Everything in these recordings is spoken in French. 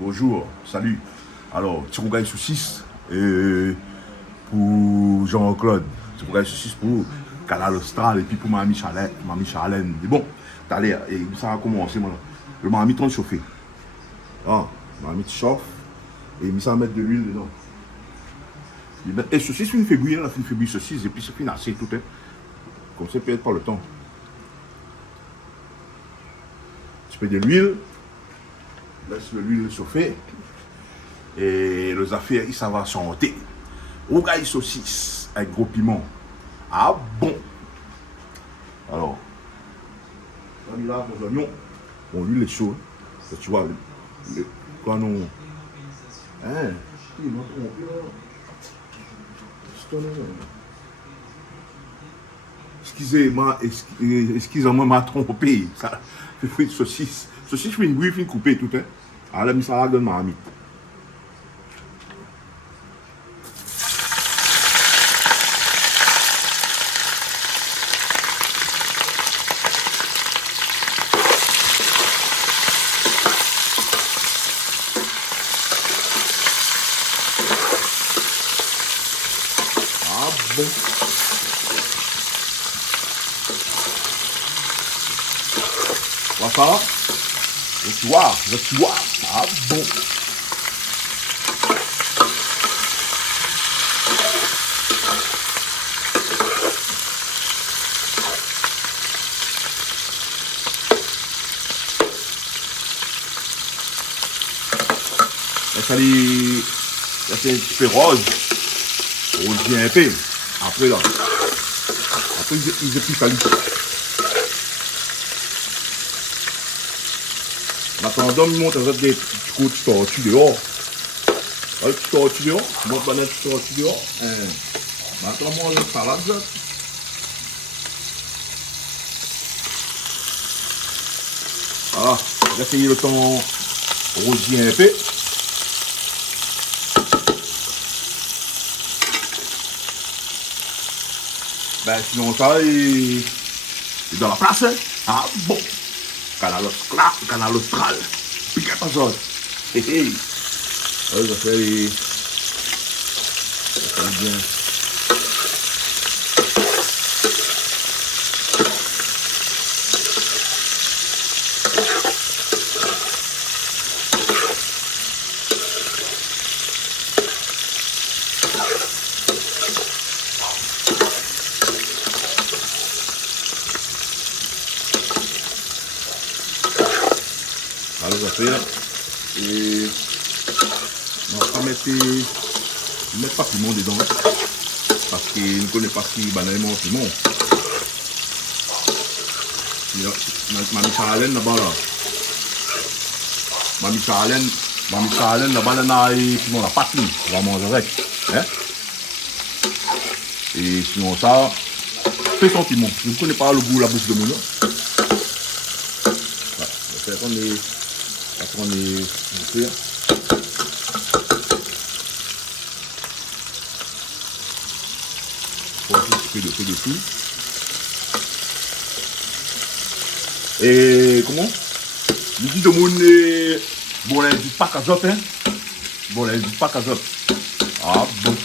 Bonjour, salut. Alors, tu regardes saucisse pour Jean-Claude. Tu regardes saucisse pour Canal Austral et puis pour Mamie Charlène. Mais bon, t'as l'air, et ça a commencé, moi. Le Mamie ton chauffé. Ah, Mamie chauffe et ça mettre de l'huile dedans. Et saucisse, une fait bouillir, la fait bouillir saucisse et puis c'est fini assez tout. Hein. Comme ça, peut-être pas le temps. Tu mets de l'huile. Laisse l'huile chauffer et les affaires, ça va chanter. Rougaille saucisse avec gros piment. Ah bon. Alors, on a mis là nos oignons. Bon, l'huile est chaude. Tu vois, quoi non. Hein? Il m'a trompé là. Excusez-moi, m'a trompé. Ça fait fruit de saucisse. Saucisse, je fais une bouille, je coupée tout. Hein. Alors, la mise à la donne ma amie. Ah bon. Voilà ça. Je vois. Ah bon. Ça c'est un petit peu rose. On dit un peu. Après là. Après ils est plus salé. Maintenant, on monte avec des petits coups de tortue dehors. Un petit tortue dehors. Moi, je vais mettre un tortue dehors. Maintenant, moi, je salade. Voilà. J'ai essayé le temps rosé un peu. Ben, sinon, ça, il est dans la place. Hein. Ah bon. Canal Austral. Piquez pas ça. Hé hé. Ça fait bien. Alors, ça fait. Et on va pas mettre pas piment dedans. Parce qu'il ne connaît pas si banalement piment. Mamie Charlène là-bas là. Mamie Charlène là-bas là, sinon la pâte, on va manger avec. Hein? Et sinon ça, fais son piment. Je ne connais pas le goût de la bouche de mon nom. Voilà. On est faire. Faut un petit peu de feu dessus. Et comment? Il dit de mon bon là, du pack à zop, hein? Bon là, du pack à zop. Ah bon.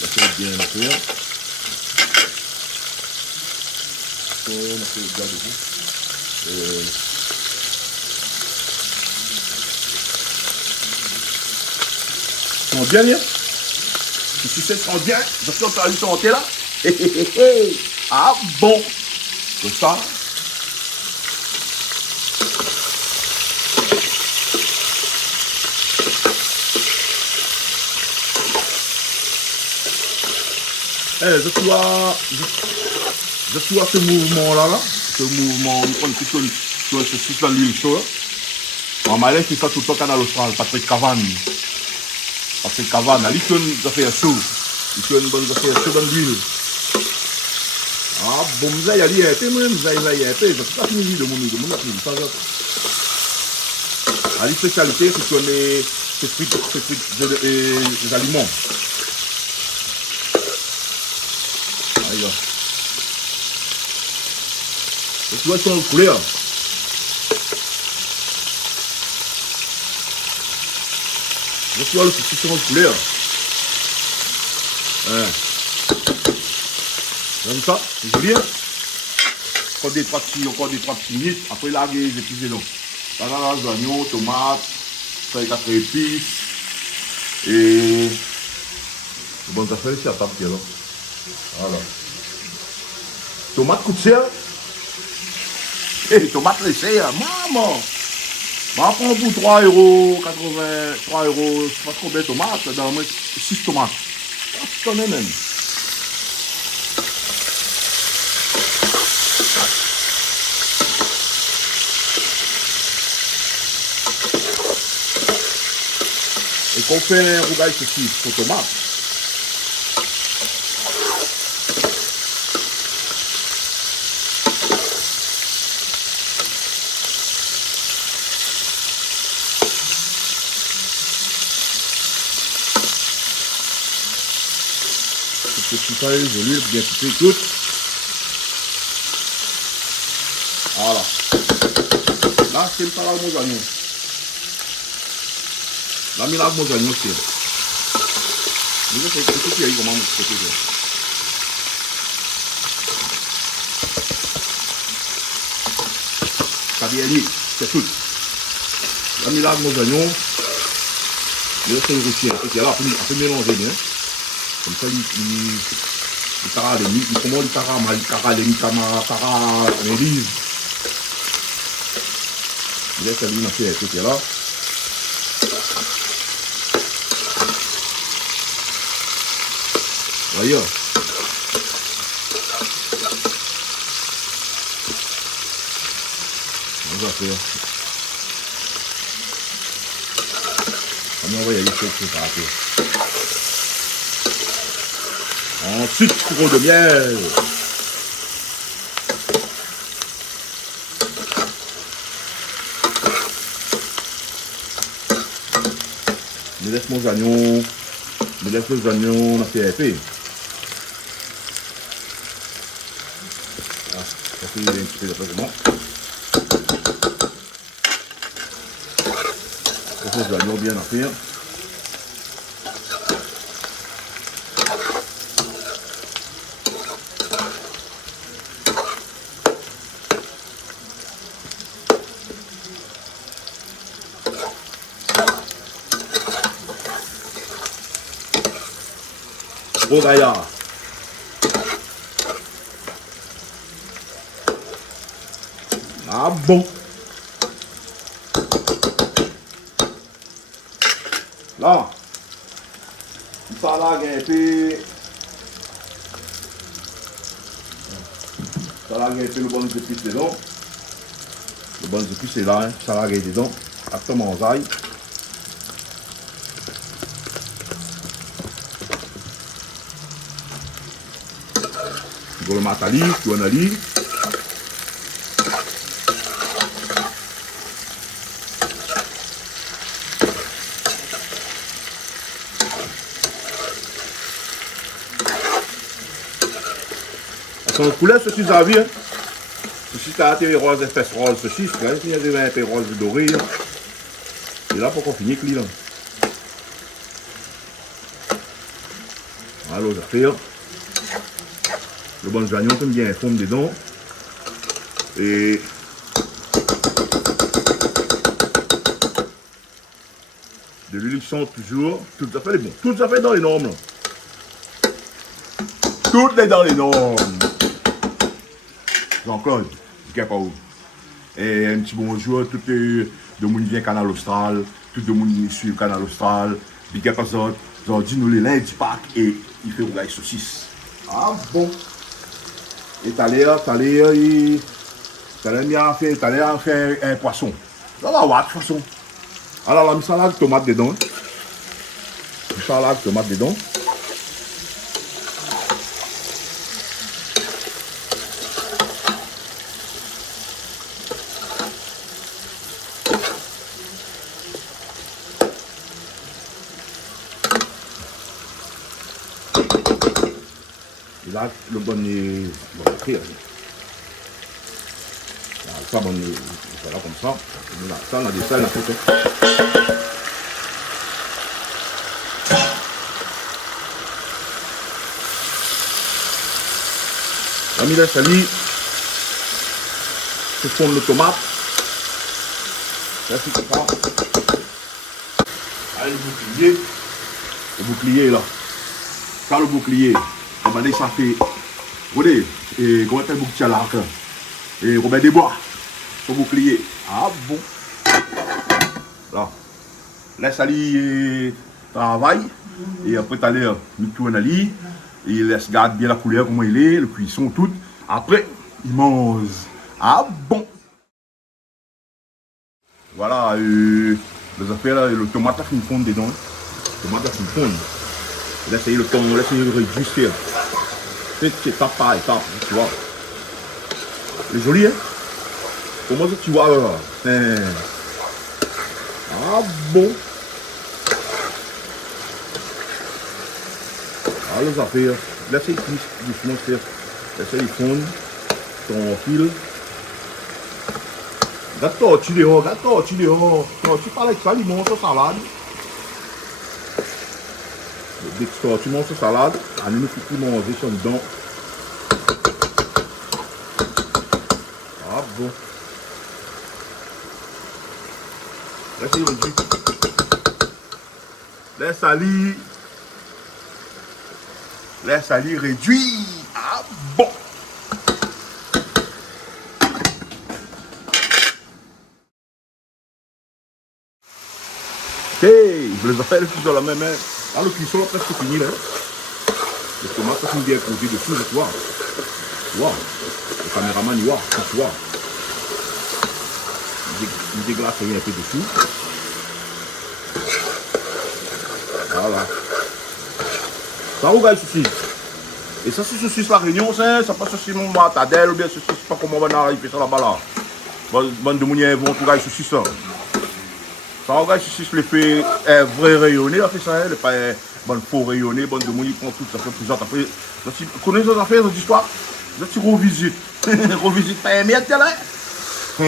Ça fait bien faire. On a fait le gars debout. Ils sont bien, bien. Si c'est sont bien, je suis en train de chanter là. Ah bon. C'est ça. Je suis à ce mouvement-là, ce mouvement, on se dans l'huile chaude. On m'a laissé ça tout le temps Canal Austral, Patrick Cavane, il fait une affaire chaud. Il fait une bonne affaire chaud dans l'huile. Ah, bon, vous allez aller un peu, moi, vous allez aller un peu, je ne sais pas fini de mon a fini, ça, la spécialité, c'est qu'on est, des aliments. Allez, là. Et tu vois son couleur. Je suis le petit son de poulet. Comme ça, c'est bien. Encore des 3 petites minutes. Après, là, les épices dedans. Là, les oignons, tomates, ça y 4 épices. Et. Bon, ça fait ici à table, là. Voilà. Tomate coûte cher. Et tomate laissée, maman. On prend pour 3,80 €, 3 €, je sais pas combien de tomates, dans 6 tomates. Je connais même. Et qu'on fait un rougail ceci pour tomates. Tout ça, de l'huile bien coupée toute. Voilà. Là, c'est le salade aux oignons. Là, il y a mon oignon aussi. Vous avez tout qui est comment vous faites ça. Ça vient aller, c'est tout. Là, il y a mon oignon. Il y a le routier. Et là, on peut mélanger bien. Comme ça, il para les mi, comment il para mal, para les mi, para les livres. Il laisse lui faire tout là. Voyez. On va faire. On va y aller sur le parapet. Ensuite, trop de miel. Je laisse mes oignons. Je laisse les oignons dans le épais. Ah, ça fait un petit peu de présent. Je laisse les oignons bien à faire. Oh d'ailleurs. Ah bon. Là. Ça là, un peu. Ça là, un peu le bon épice dedans. Le bon épice c'est là, ça là, dedans. Après mon ail. Le matali, tu en as dit. Son poulet, ceci ça vient. Ceci ça a été rose et fesses rose, ceci, il y a des un peu rose doré. Et là, pour qu'on finisse avec lui là. Voilà l'autre affaire. Le bon oignon comme bien fond dedans. Et de l'huile sont toujours tout à fait bon. Tout à fait dans les normes. Tout est dans les normes. Jean-Claude, je ne sais pas où. Et un petit bonjour, tout le monde vient Canal Austral, tout le monde suit le Canal Austral, big up à ça, ils ont dit nous les lundis Pâques et il fait rougail saucisse. Ah bon. Et t'as l'air faire un poisson. Ça va voir de toute façon. Alors la salade de tomate dedans. Salade de tomate dedans. Et là, le bon est cuire. Ça, bon, voilà comme ça. Ça, on a des salles à côté. L'ami laisse aller. Se fondre le tomate. Là, c'est comme ça. Allez, le bouclier. Le bouclier là. Ça, le bouclier. Regardez, ça fait. Regardez. Et comment est-ce bouclier là? Et Robert Desbois. Son bouclier. Ah bon. Là. Laisse aller travail. Et après, tu as l'air. Nous tournons aller. Et laisse garder bien la couleur, comment il est, le cuisson, tout. Après, il mange. Ah bon. Voilà, les affaires là, le tomate a fait une fonde dedans. Le tomate a fait une fonde. Laisse le temps, laisse le réduire. C'est étape par étape, tu vois. Il est joli, hein? Comment ça tu vois là? Ah bon. Ah, les affaires, laissez doucement faire, laissez fondre, tranquille. Gâteau, tu dehors, tu parles avec ça, il mange sa salade. Dès que tu manges sa salade, on nous fait tout manger sur dedans. Ah bon. Laissez réduire. Laisse aller. Laisse aller réduire. Ah bon. Ok, je les appelle tous dans la même main. Là, le cuisson est presque fini là. Les tomates sont bien posées dessus, tu vois. Tu vois. Le caméraman, il voit. Tu vois. Il déglace un peu dessus. Voilà. Ça vous gagne ceci. Et ça, c'est saucisse la Réunion, ça pas saucisse mon matadelle ou bien saucisse, pas comment on va arriver ça là-bas là. Bande de mouniers vont tout gagner saucisse ça. Ça vous gagne saucisse le fait vrai rayonné, là fait ça, le pas bon faux rayonné, bande de mouniers prend tout ça fait plusieurs après. Tu connais ces affaires, ces histoires? Là tu revisites. Revisite pas un merde là. Tu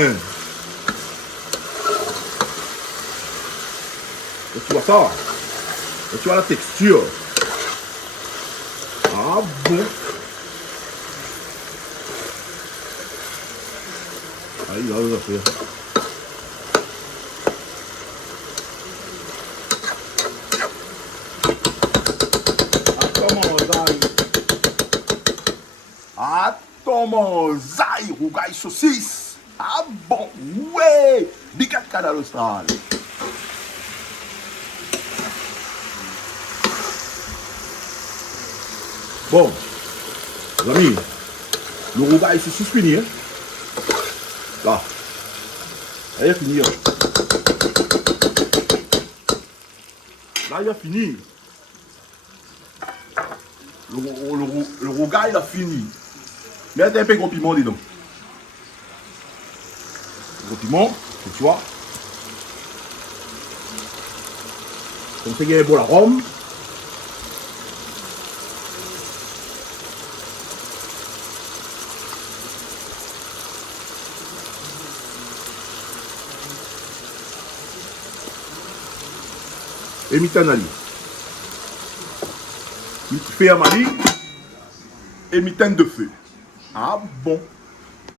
vois ça? Là, tu vois la texture. Ah bon. Allez, là, les affaires. Attends, mon zaï, rougaille saucisse. Ah bon, ouais. Big Canal Austral. Bon, les amis, le rougaille saucisse fini. Hein? Là. Là, il a fini. Hein? Là, il a fini. Le rougaille, il a fini. Mais il y a un peu de gros piment dedans. Gros piment, tu vois. On fait gagner un bol à rhum. Et mitanali. Fait à mali. Et mitaine de feu. Ah bon.